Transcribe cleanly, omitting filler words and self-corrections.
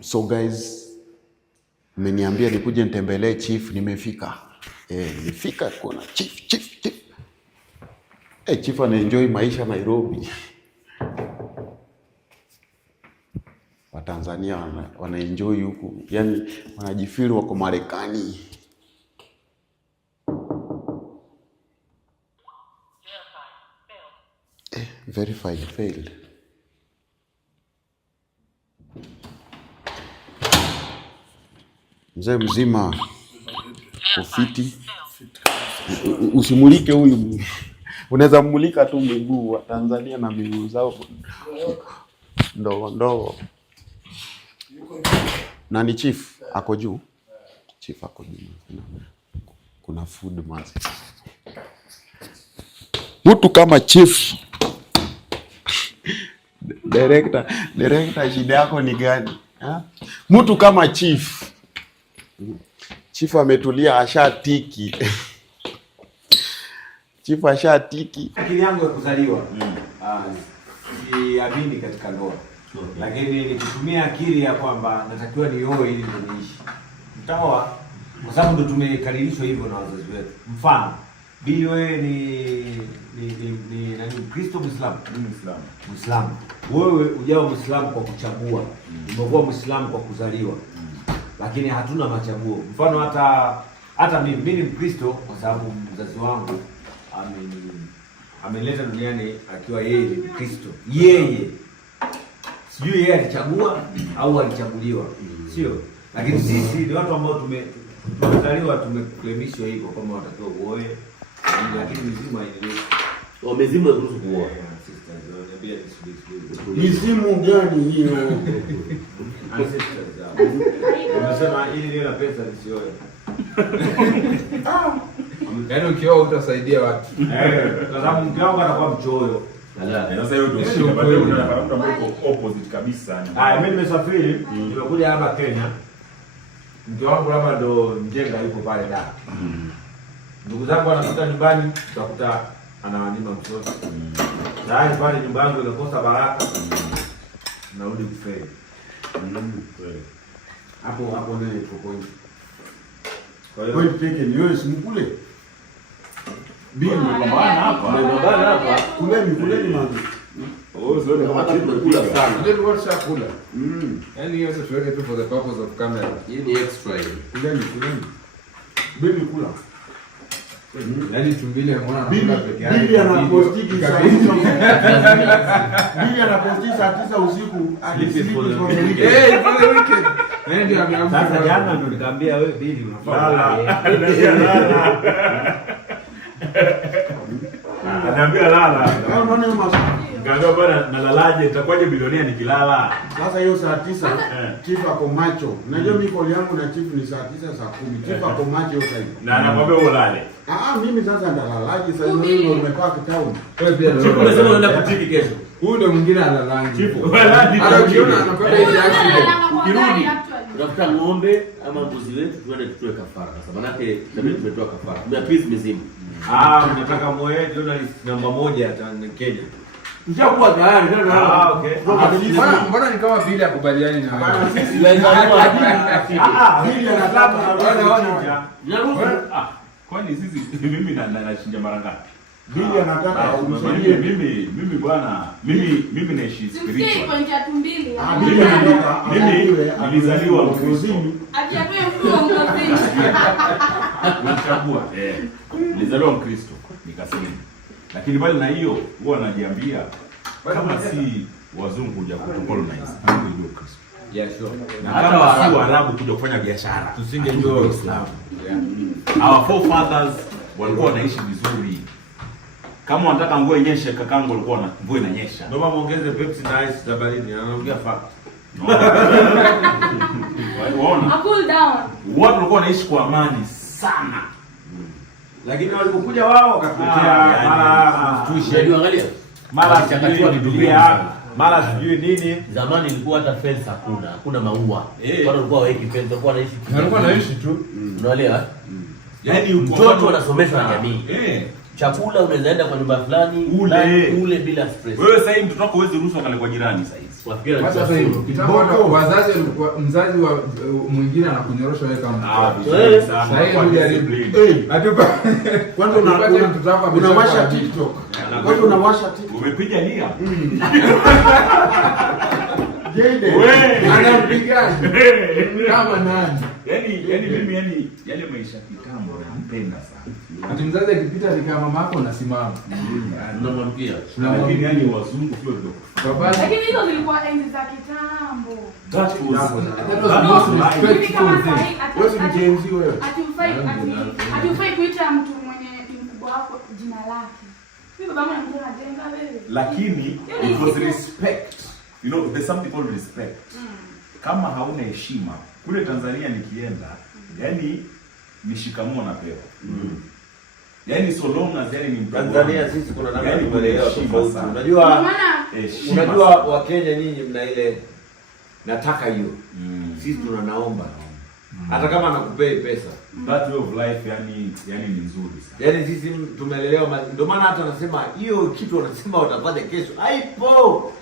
So guys, mmeniambia nikuje nitembelee chief, nimefika. Nimefika kuna chief. Chief anaenjoy maisha Nairobi. Watanzania wanaenjoy huku. Yaani wanajifeel wako Marekani. Verified failed. Mzee mzima ufiti. Usimulike huyu. Unaweza mmulika tu miguu wa Tanzania na miguu zao ndogo. Nani chief ako juu? Chief ako juu. Kuna food mass. Mtu kama chief. Director shida yako ni gani? Mtu kama chief. Chief ametulia ashatiki. Chief ashatiki. Akili yangu ya kuzaliwa. Siamini katika ndoa. Lakini nikitumia akili ya kwamba natakiwa nioe ili niishi. Mtaoa kwa sababu ndo tumekaririshwa hivyo na wazazi wetu. Mfano, Bili wewe ni nani, Mkristo Muislamu? Muislamu. Wewe ujawa Muislamu kwa kuchagua. Umekuwa Muislamu kwa kuzaliwa. Lakini hatuna machaguo. Mfano hata mimi ni Mkristo kwa sababu mzazi wangu ameleta duniani akiwa yeye ni Mkristo. Sijui yeye alichagua au alichaguliwa. Sio? Lakini sisi ni watu ambao tumezaliwa tumeklemishwa hivyo kama watakiwa uoe. Lakini mzima ile wamezima kuhusu kuoa. Mizimu gani hiyo? Unasema ili niwe na pesa nisioe. Yaani ukioa utasaidia watu. Kwa sababu mke wangu anakuwa mchoyo. Sasa hiyo ndio opposite kabisa. Mimi nimesafiri, nimekuja hapa Kenya. Mke wangu labda ndo mjenga yuko pale Dar. Ndugu zangu wanakuta nyumbani, utakuta anawanima mtoto. Sasa pale nyumbani unakosa baraka. Narudi kufeli. Hapo ndio tuko point. Kwa hiyo Point peke ni wewe simkule. Bili mbona hapa? Kuleni mami. Zote kama kula sana. Ndio tuwasha kula. Yaani hiyo sasa tuweke tu for the purpose of camera. Hii ni extra hii. Kuleni. Bili kula. Yaani tumbili anaona anakula peke yake. Bili anapostiki saa 9. Bili anapostiki saa 9 usiku. For the weekend. Ndio ameamka. Sasa jana ndo nikamwambia wewe Bili unafaa lala. Anaambia lala. Unaona hiyo masomo. Ngambia bwana nalalaje itakuwaje bilionea nikilala? Sasa hiyo saa 9 chief ako macho. Unajua mimi call yangu na chief ni saa 9 saa 10. Chief ako macho sasa hivi. Na anakwambia ulale. Mimi sasa ndalalaje sasa hivi ndio nimekaa town. Wewe pia ndio. Unasema unaenda kutiki kesho. Huyu ndio mwingine analangi. Waladi. Anakiona anakwenda ile accident. Ukirudi utafuta ng'ombe ama mbuzi wetu tuende tutoe kafara. Sasa manake ndio tumetoa kafara. Tumeappease mizimu. Nataka moe journalist namba 1 ya Kenya. Ushakuwa tayari tena. Okay. Mbona ni kama vile akubaliani na wewe? Bili anataka Kwani sisi mimi nashinja mara ngapi? Bili anataka umsaidie. Mimi bwana, mimi naishi spiritual. Mimi nilizaliwa Mkristo. Ajiatoe mfumo mkozini. Nachagua nilizaliwa Mkristo nikasema. Lakini bali na hiyo huwa najiambia kama si wazungu kuja kutukolonize ndio Kristo. Yeah, sure. Na kama si Waarabu kuja kufanya biashara tusingejua Uislamu. Our forefathers walikuwa wanaishi vizuri. Kama wanataka mvua inyeshe, kakangu walikuwa na mvua inanyesha. Ndio muongeze Pepsi na ice za baridi, anaongea fact. Waona? Cool down. Watu walikuwa wanaishi kwa amani sana. Lakini walipokuja wao wakatuletea Ndio angalia. mara chakachua Biblia, mara sijui nini. Zamani ilikuwa hata fence hakuna maua. Watu walikuwa waweki fence, walikuwa anaishi tu. Unaelewa? Yaani mtoto anasomeshwa na jamii. Chakula unaweza enda kwa nyumba fulani ule bila stress. Wewe sasa hivi mtoto wako huwezi ruhusa kale kwa jirani sasa hivi. Wafikiri Sasa hivyo kitambo wazazi walikuwa mzazi wa mwingine anakunyorosha wewe kama mtoto. Sasa hivi ujaribu. Atupa. Kwanza unawasha TikTok. Kwanza unawasha TikTok. Umepiga nia. Jede. Wewe Anampigaje? Kama nani? Yaani mimi yale maisha kitambo nampenda sana. Ati mzazi akipita ni kama mama yako unasimama. Unamwambia. Lakini yani wazungu sio ndio. Baba. Lakini hizo zilikuwa enzi za kitambo. That was Mimi kama sahi Wewe ni jenzi wewe. Hatifai kuita mtu mwenye mkubwa wako jina lake. Mimi baba yangu anamwita jenga wewe. lakini it was respect. You know, there's something called respect. Kama hauna heshima, kule Tanzania nikienda, yani ni shikamoo napewa. Yani so long as yani ni Tanzania sisi kuna namna yani tumeelewa tofauti. sana. Unajua wa Kenya nyinyi mna ile nataka hiyo. Sisi tunanaomba. Hata kama anakupei pesa. That way of life yani ni nzuri sana. Yaani sisi tumelelewa, ndio maana hata anasema hiyo kitu wanasema watafanya kesho. Haipo.